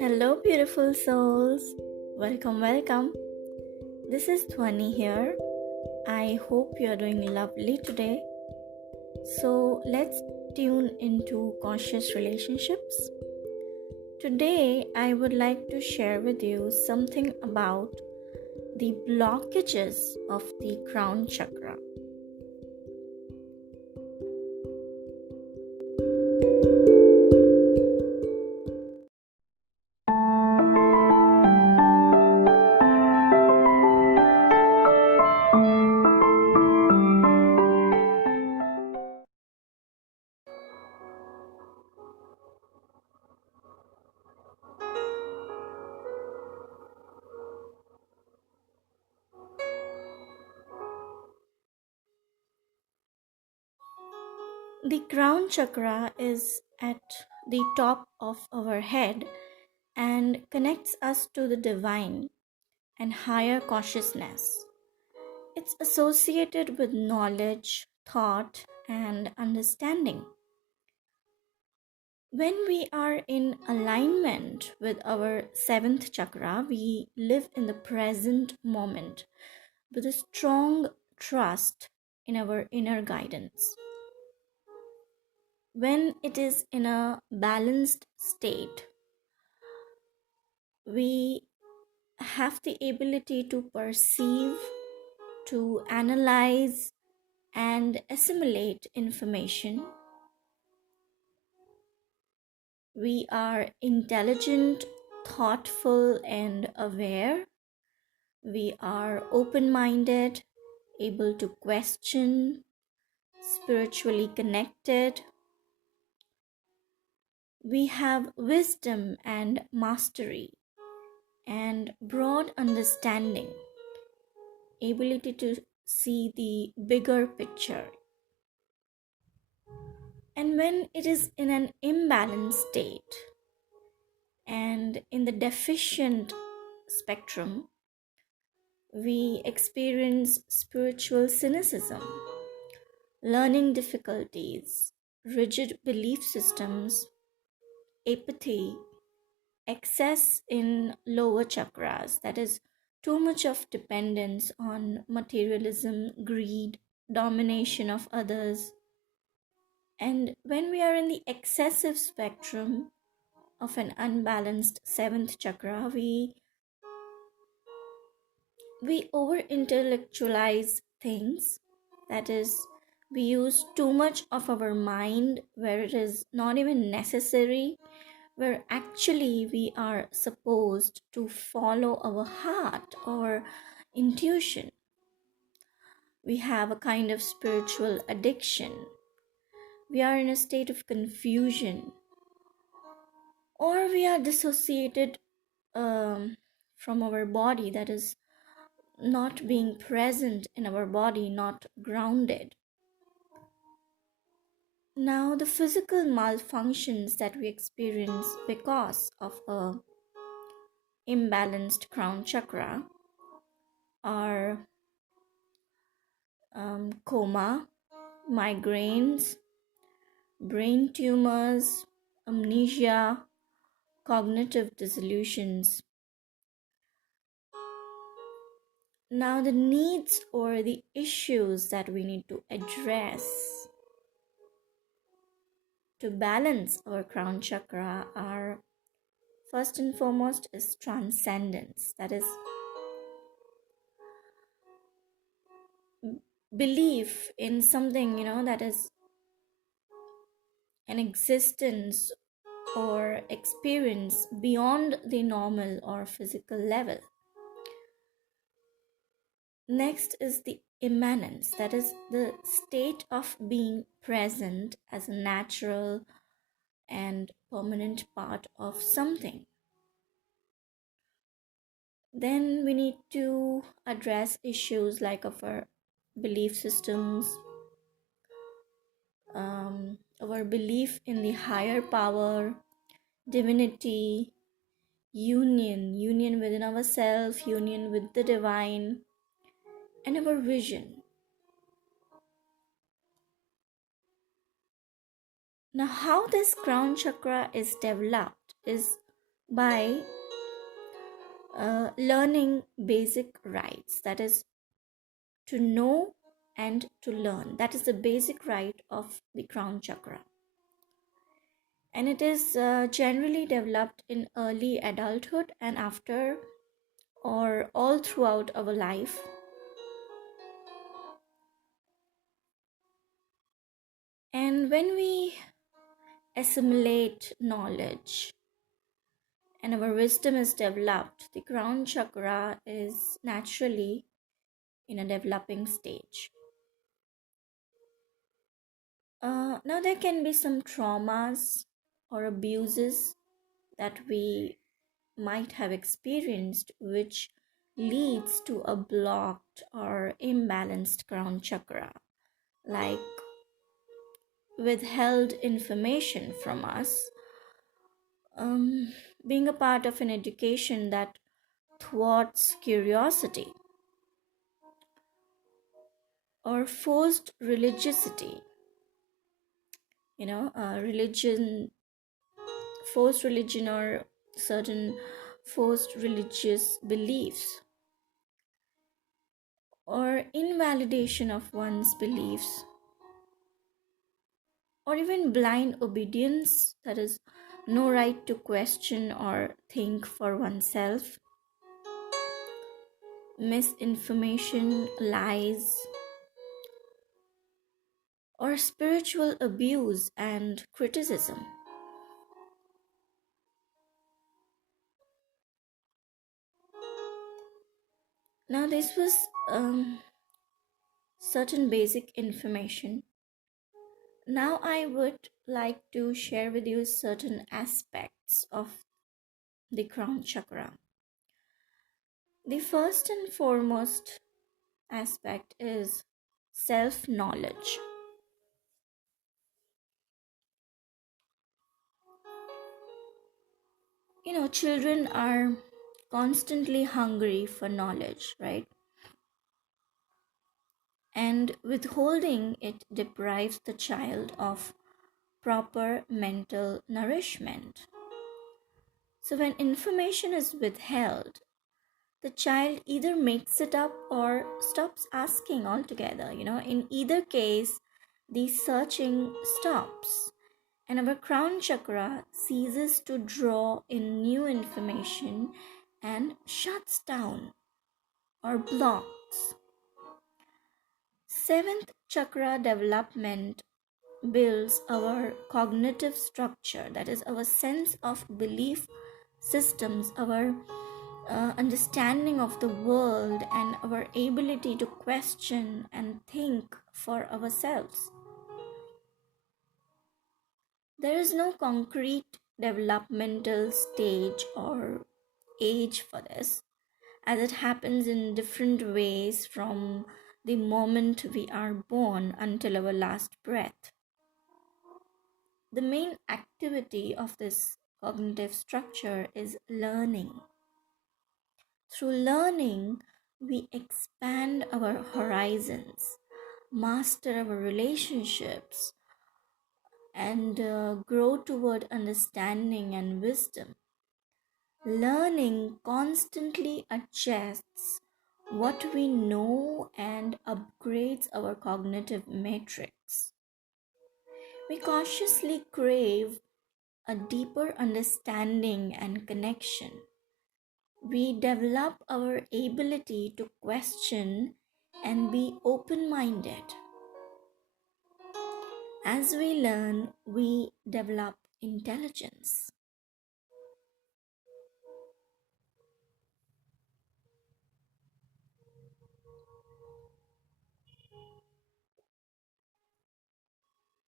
Hello, beautiful souls. Welcome. This is Dhwani here. I hope you are doing lovely today. So, let's tune into Conscious Relationships. Today, I would like to share with you something about the blockages of the crown chakra. The crown chakra is at the top of our head and connects us to the divine and higher consciousness. It's associated with knowledge, thought, and understanding. When we are in alignment with our seventh chakra, we live in the present moment with a strong trust in our inner guidance. When it is in a balanced state, we have the ability to perceive, to analyze, and assimilate information. We are intelligent, thoughtful, and aware. We are open minded, able to question, spiritually connected. We have wisdom and mastery and broad understanding, ability to see the bigger picture. And when it is in an imbalanced state and in the deficient spectrum, we experience spiritual cynicism, learning difficulties, rigid belief systems, apathy, excess in lower chakras, that is, too much of dependence on materialism, greed, domination of others. And when we are in the excessive spectrum of an unbalanced seventh chakra, we over intellectualize things. That is, we use too much of our mind where it is not even necessary, where actually we are supposed to follow our heart or intuition. We have a kind of spiritual addiction. We are in a state of confusion, or we are dissociated from our body, that is, not being present in our body, not grounded. Now, the physical malfunctions that we experience because of a imbalanced crown chakra are coma, migraines, brain tumors, amnesia, cognitive dissolutions. Now, the needs or the issues that we need to address to balance our crown chakra are, first and foremost, is transcendence. That is, belief in something, that is an existence or experience beyond the normal or physical level. Next is the immanence, that is the state of being present as a natural and permanent part of something. Then we need to address issues like of our belief systems, our belief in the higher power, divinity, union within ourselves, union with the divine, and our vision. Now, how this crown chakra is developed is by learning basic rights, that is, to know and to learn. That is the basic right of the crown chakra. And it is generally developed in early adulthood and after or all throughout our life. And when we assimilate knowledge and our wisdom is developed, the crown chakra is naturally in a developing stage. Now, there can be some traumas or abuses that we might have experienced, which leads to a blocked or imbalanced crown chakra, like withheld information from us, being a part of an education that thwarts curiosity, or forced religiosity, religion, forced religion, or certain forced religious beliefs, or invalidation of one's beliefs, or even blind obedience, that is, no right to question or think for oneself, misinformation, lies, or spiritual abuse and criticism. Now, this was certain basic information. Now, I would like to share with you certain aspects of the crown chakra. The first and foremost aspect is self knowledge. Children are constantly hungry for knowledge, right? And withholding it deprives the child of proper mental nourishment. So, when information is withheld, the child either makes it up or stops asking altogether. In either case, the searching stops, and our crown chakra ceases to draw in new information and shuts down or blocks. Seventh chakra development builds our cognitive structure, that is, our sense of belief systems, our understanding of the world, and our ability to question and think for ourselves. There is no concrete developmental stage or age for this, as it happens in different ways from the moment we are born until our last breath. The main activity of this cognitive structure is learning. Through learning, we expand our horizons, master our relationships, and grow toward understanding and wisdom. Learning constantly adjusts what we know and upgrades our cognitive matrix. We cautiously crave a deeper understanding and connection. We develop our ability to question and be open minded. As we learn, we develop intelligence.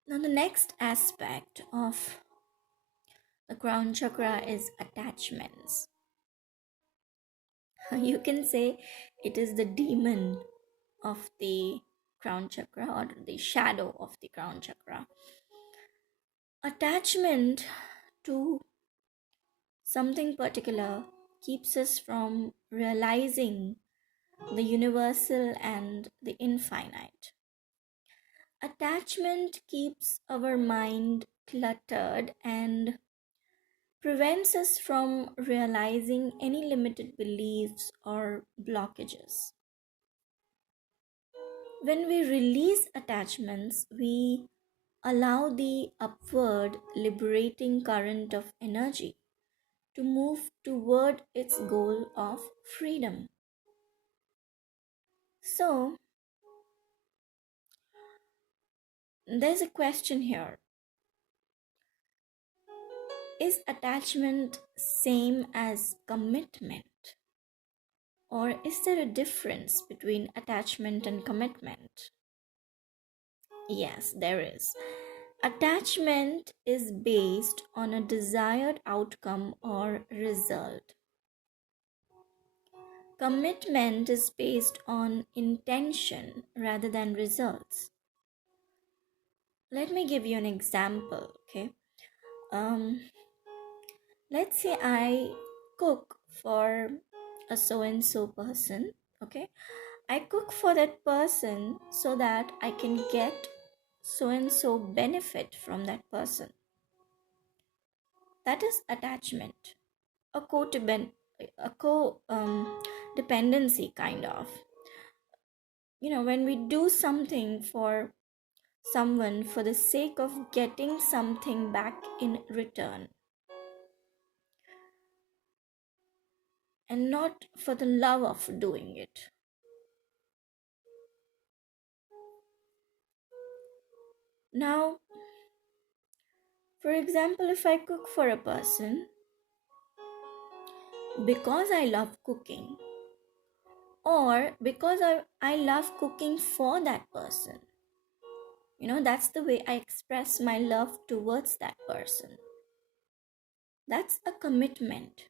Now, the next aspect of the crown chakra is attachments. You can say it is the demon of the crown chakra, or the shadow of the crown chakra. Attachment to something particular keeps us from realizing the universal and the infinite. Attachment keeps our mind cluttered and prevents us from realizing any limited beliefs or blockages. When we release attachments, we allow the upward liberating current of energy to move toward its goal of freedom. So, there's a question here. Is attachment same as commitment? Or is there a difference between attachment and commitment? Yes, there is. Attachment is based on a desired outcome or result. Commitment is based on intention rather than results. Let me give you an example, okay? Um, let's say I cook for a so and so person, okay? I cook for that person so that I can get so and so benefit from that person. That is attachment, a dependency kind of. When we do something for someone for the sake of getting something back in return and not for the love of doing it. Now, for example, if I cook for a person because I love cooking, or because I love cooking for that person, that's the way I express my love towards that person. That's a commitment.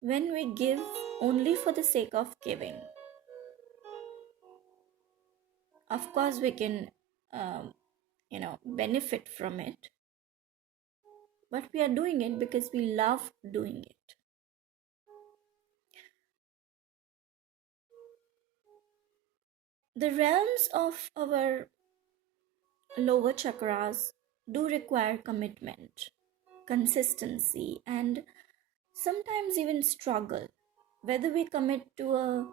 When we give only for the sake of giving, of course we can benefit from it, but we are doing it because we love doing it. The realms of our lower chakras do require commitment, consistency, and sometimes even struggle. Whether we commit to a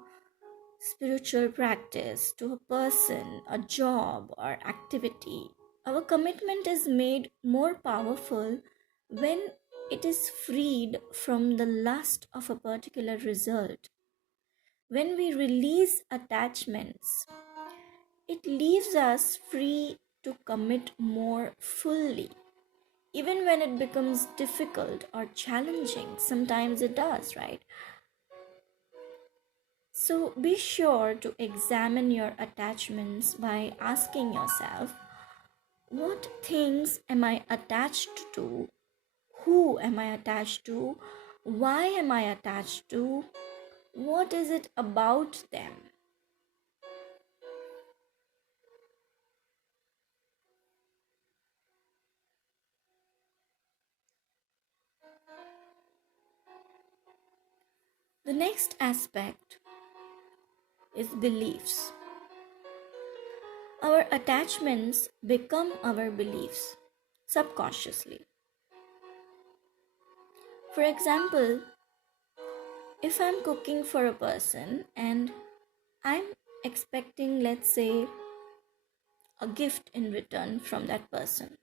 spiritual practice, to a person, a job, or activity, our commitment is made more powerful when it is freed from the lust of a particular result. When we release attachments, it leaves us free to commit more fully. Even when it becomes difficult or challenging, sometimes it does, right? So be sure to examine your attachments by asking yourself, what things am I attached to? Who am I attached to? Why am I attached to? What is it about them? The next aspect is beliefs. Our attachments become our beliefs subconsciously. For example, if I'm cooking for a person and I'm expecting, let's say, a gift in return from that person.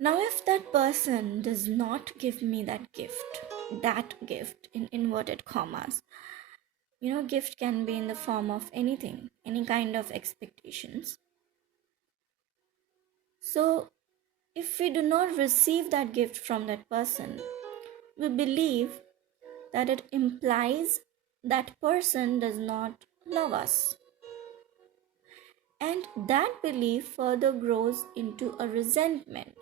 Now, if that person does not give me that gift in inverted commas, gift can be in the form of anything, any kind of expectations. So, if we do not receive that gift from that person, we believe that it implies that person does not love us. And that belief further grows into a resentment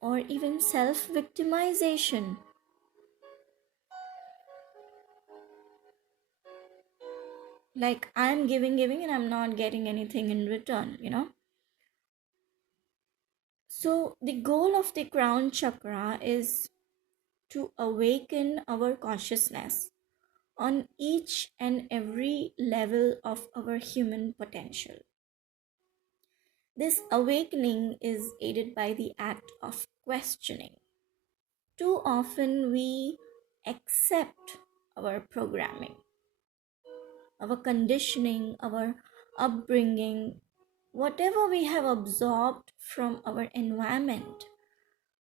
or even self-victimization. Like I'm giving and I'm not getting anything in return. So the goal of the crown chakra is to awaken our consciousness on each and every level of our human potential. This awakening is aided by the act of questioning. Too often we accept our programming, our conditioning, our upbringing, whatever we have absorbed from our environment,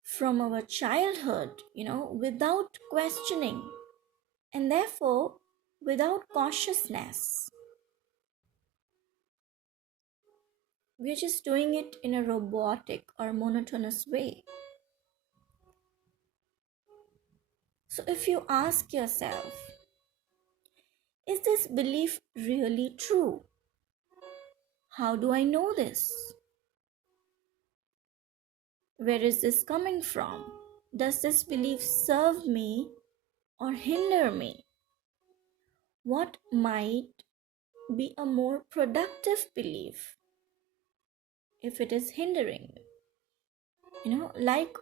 from our childhood, without questioning, and therefore without cautiousness. We're just doing it in a robotic or monotonous way. So if you ask yourself, is this belief really true? How do I know this? Where is this coming from? Does this belief serve me or hinder me? What might be a more productive belief if it is hindering me? Like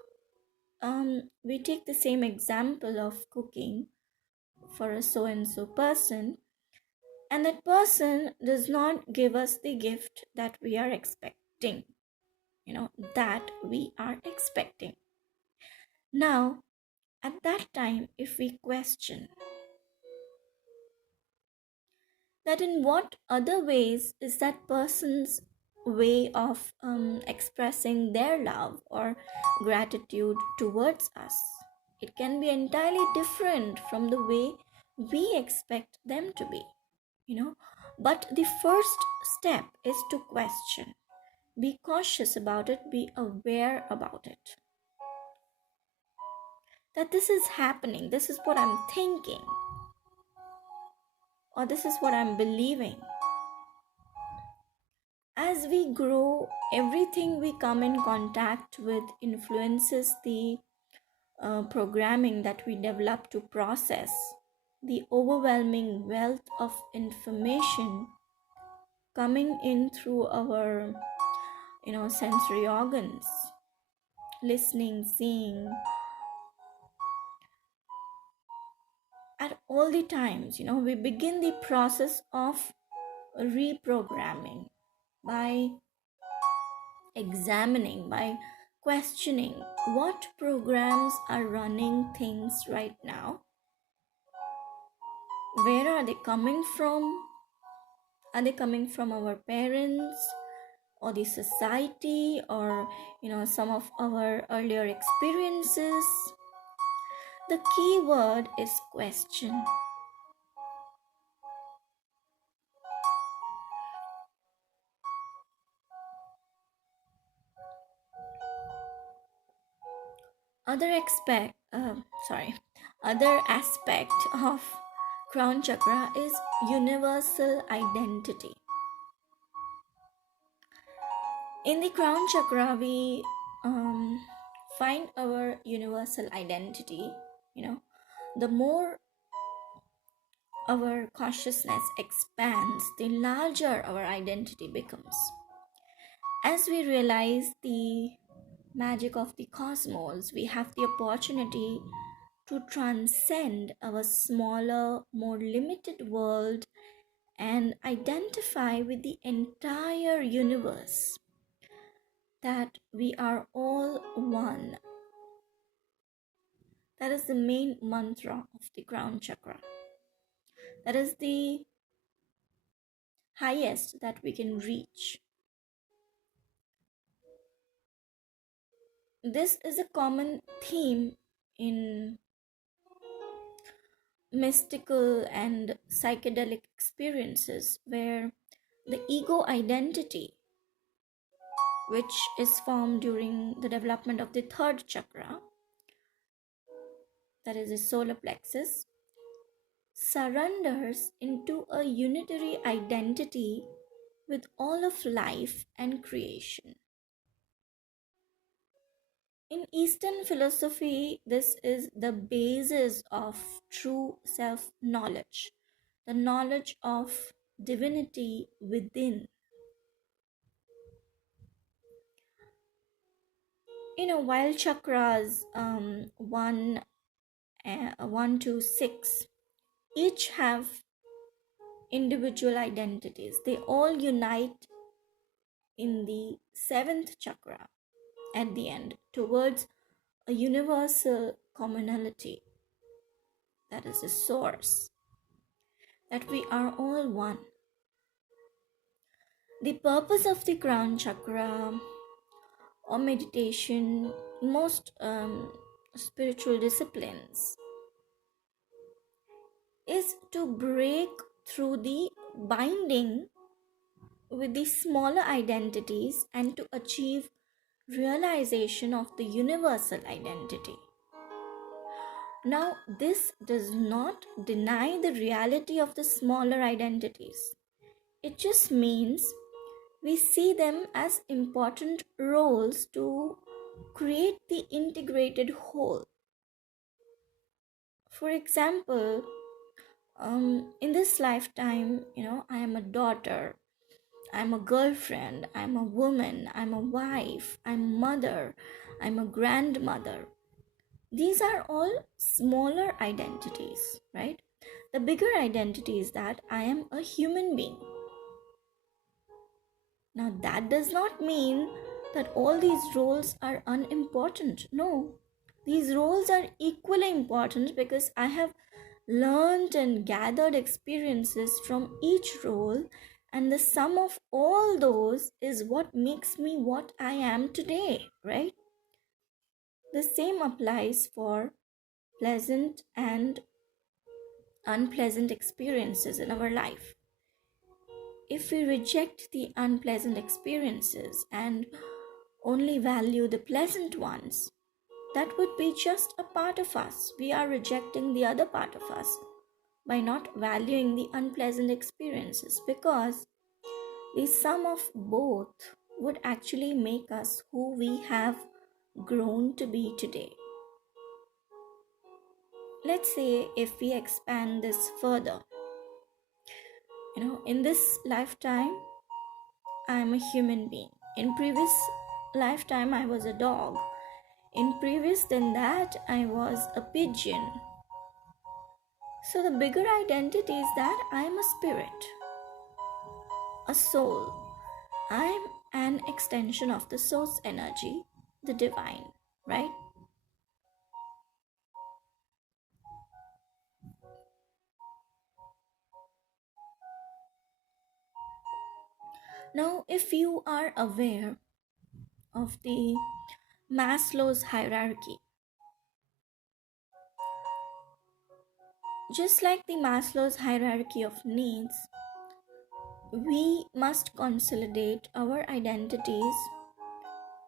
we take the same example of cooking for a so and so person, and that person does not give us the gift that we are expecting, that we are expecting. Now, at that time, if we question that, in what other ways is that person's way of expressing their love or gratitude towards us, it can be entirely different from the way we expect them to be, but the first step is to question, be cautious about it, be aware about it, that this is happening, this is what I'm thinking, or this is what I'm believing. As we grow, everything we come in contact with influences the programming that we develop to process the overwhelming wealth of information coming in through our sensory organs, listening, seeing, at all the times. We begin the process of reprogramming by examining, by questioning what programs are running things right now, where are they coming from. Are they coming from our parents or the society, or some of our earlier experiences? The key word is question. Other aspect of crown chakra is universal identity. In the crown chakra, we find our universal identity. The more our consciousness expands, the larger our identity becomes. As we realize the magic of the cosmos, we have the opportunity to transcend our smaller, more limited world and identify with the entire universe, that we are all one. That is the main mantra of the crown chakra. That is the highest that we can reach. This is a common theme in mystical and psychedelic experiences, where the ego identity, which is formed during the development of the third chakra, that is the solar plexus, surrenders into a unitary identity with all of life and creation. In Eastern philosophy, this is the basis of true self-knowledge, the knowledge of divinity within. While chakras 1 to 6 each have individual identities, they all unite in the seventh chakra at the end towards a universal commonality, that is the source, that we are all one. The purpose of the crown chakra or meditation, most spiritual disciplines, is to break through the binding with the smaller identities and to achieve realization of the universal identity. Now, this does not deny the reality of the smaller identities. It just means we see them as important roles to create the integrated whole. For example, in this lifetime, I am a daughter, I'm a girlfriend, I'm a woman, I'm a wife, I'm a mother, I'm a grandmother. These are all smaller identities, right? The bigger identity is that I am a human being. Now, that does not mean that all these roles are unimportant. No, these roles are equally important because I have learned and gathered experiences from each role, and the sum of all those is what makes me what I am today, right? The same applies for pleasant and unpleasant experiences in our life. If we reject the unpleasant experiences and only value the pleasant ones, that would be just a part of us. We are rejecting the other part of us by not valuing the unpleasant experiences, because the sum of both would actually make us who we have grown to be today. Let's say if we expand this further, in this lifetime, I am a human being. In previous lifetime, I was a dog. In previous than that, I was a pigeon. So the bigger identity is that I am a spirit, a soul. I am an extension of the source energy, the divine, right? Now, if you are aware of the Maslow's hierarchy, just like the Maslow's hierarchy of needs, we must consolidate our identities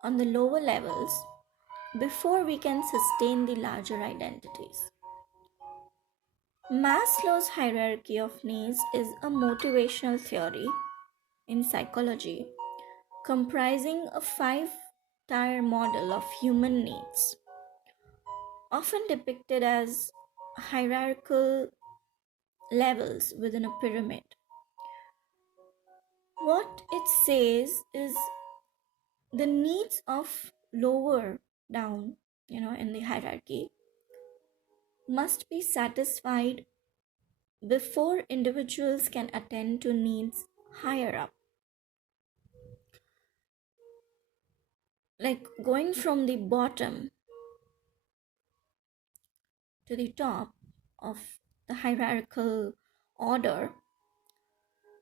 on the lower levels before we can sustain the larger identities. Maslow's hierarchy of needs is a motivational theory in psychology comprising a 5-tier model of human needs, often depicted as hierarchical levels within a pyramid. What it says is the needs of lower down, in the hierarchy must be satisfied before individuals can attend to needs higher up. Like going from the bottom to the top of the hierarchical order,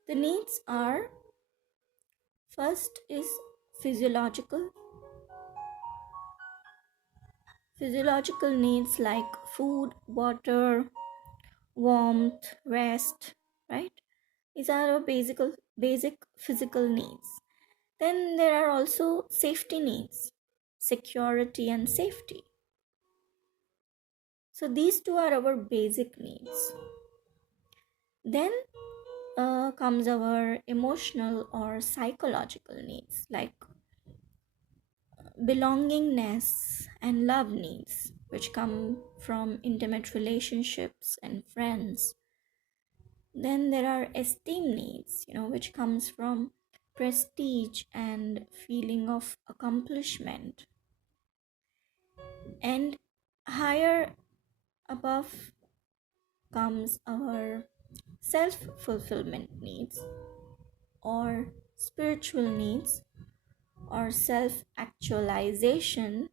the needs are: first is physiological. Physiological needs like food, water, warmth, rest, right? These are our basic physical needs. Then there are also safety needs, security and safety. So these two are our basic needs. Then comes our emotional or psychological needs like belongingness and love needs, which come from intimate relationships and friends. Then there are esteem needs, which comes from prestige and feeling of accomplishment. And higher above comes our self fulfillment needs or spiritual needs, or self-actualization,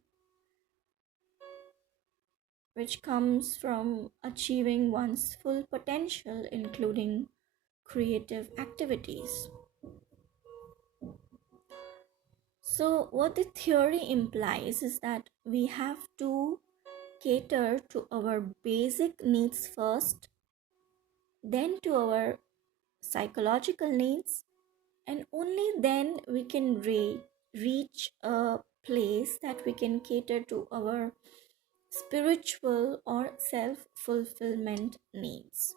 which comes from achieving one's full potential, including creative activities. So, what the theory implies is that we have to cater to our basic needs first, then to our psychological needs, and only then we can reach a place that we can cater to our spiritual or self fulfillment needs.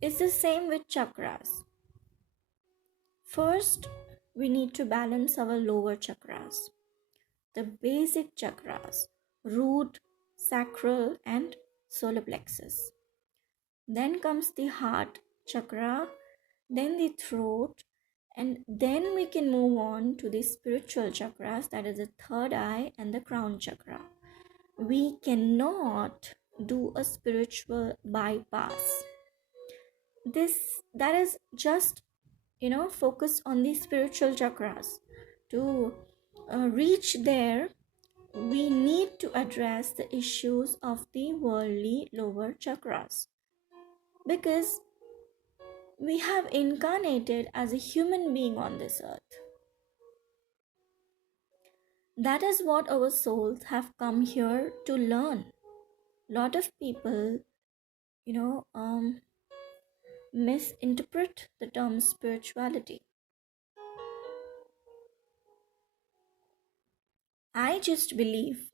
It's the same with chakras. First, we need to balance our lower chakras, the basic chakras, root, sacral, and solar plexus. Then comes the heart chakra, then the throat, and then we can move on to the spiritual chakras, that is the third eye and the crown chakra. We cannot do a spiritual bypass. That is just focus on the spiritual chakras. To reach there, we need to address the issues of the worldly lower chakras, because we have incarnated as a human being on this earth. That is what our souls have come here to learn. Lot of people misinterpret the term spirituality. I just believe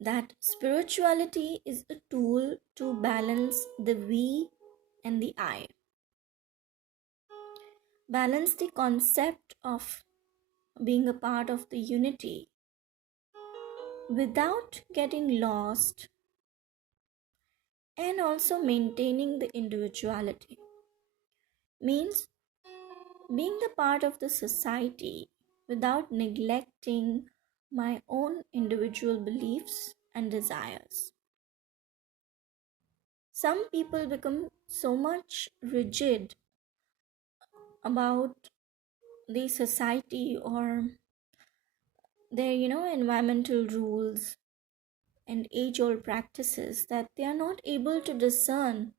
that spirituality is a tool to balance the we and the I. Balance the concept of being a part of the unity without getting lost, and also maintaining the individuality. Means being the part of the society without neglecting my own individual beliefs and desires. Some people become so much rigid about the society or their environmental rules and age old practices that they are not able to discern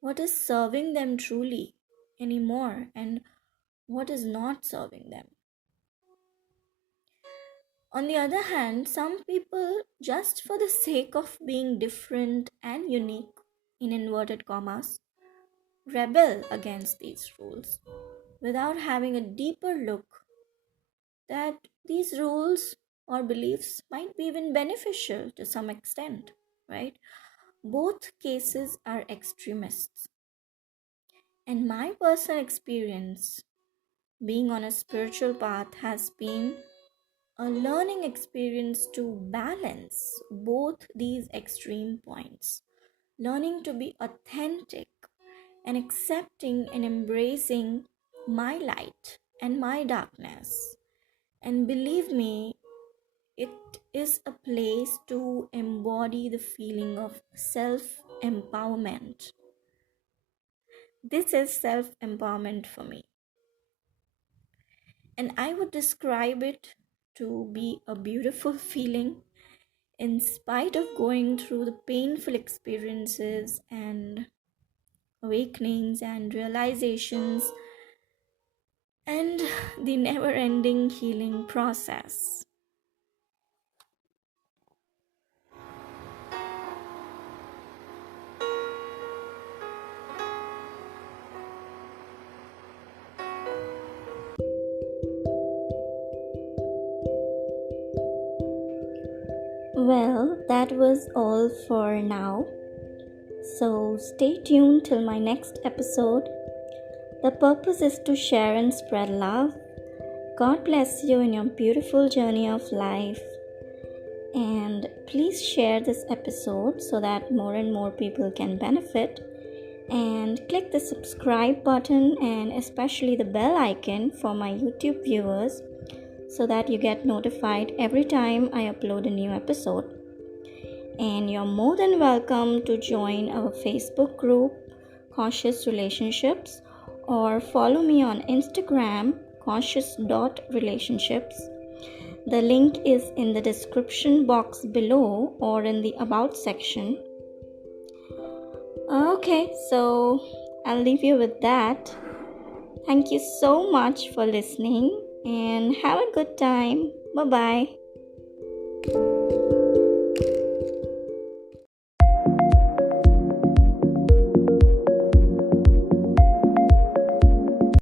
what is serving them truly anymore and what is not serving them. On the other hand, some people, just for the sake of being different and unique, in inverted commas, rebel against these rules without having a deeper look that these rules or beliefs might be even beneficial to some extent, right? Both cases are extremists. And my personal experience being on a spiritual path has been a learning experience to balance both these extreme points. Learning to be authentic and accepting and embracing my light and my darkness. And believe me, it is a place to embody the feeling of self empowerment. This is self empowerment for me. And I would describe it to be a beautiful feeling in spite of going through the painful experiences and awakenings and realizations and the never ending healing process. Well, that was all for now. So stay tuned till my next episode. The purpose is to share and spread love. God bless you in your beautiful journey of life. And please share this episode so that more and more people can benefit. And click the subscribe button and especially the bell icon for my YouTube viewers so that you get notified every time I upload a new episode. And you're more than welcome to join our Facebook group, Conscious Relationships, or follow me on Instagram, Conscious.Relationships. The link is in the description box below or in the About section. Okay, so I'll leave you with that. Thank you so much for listening and have a good time. Bye-bye.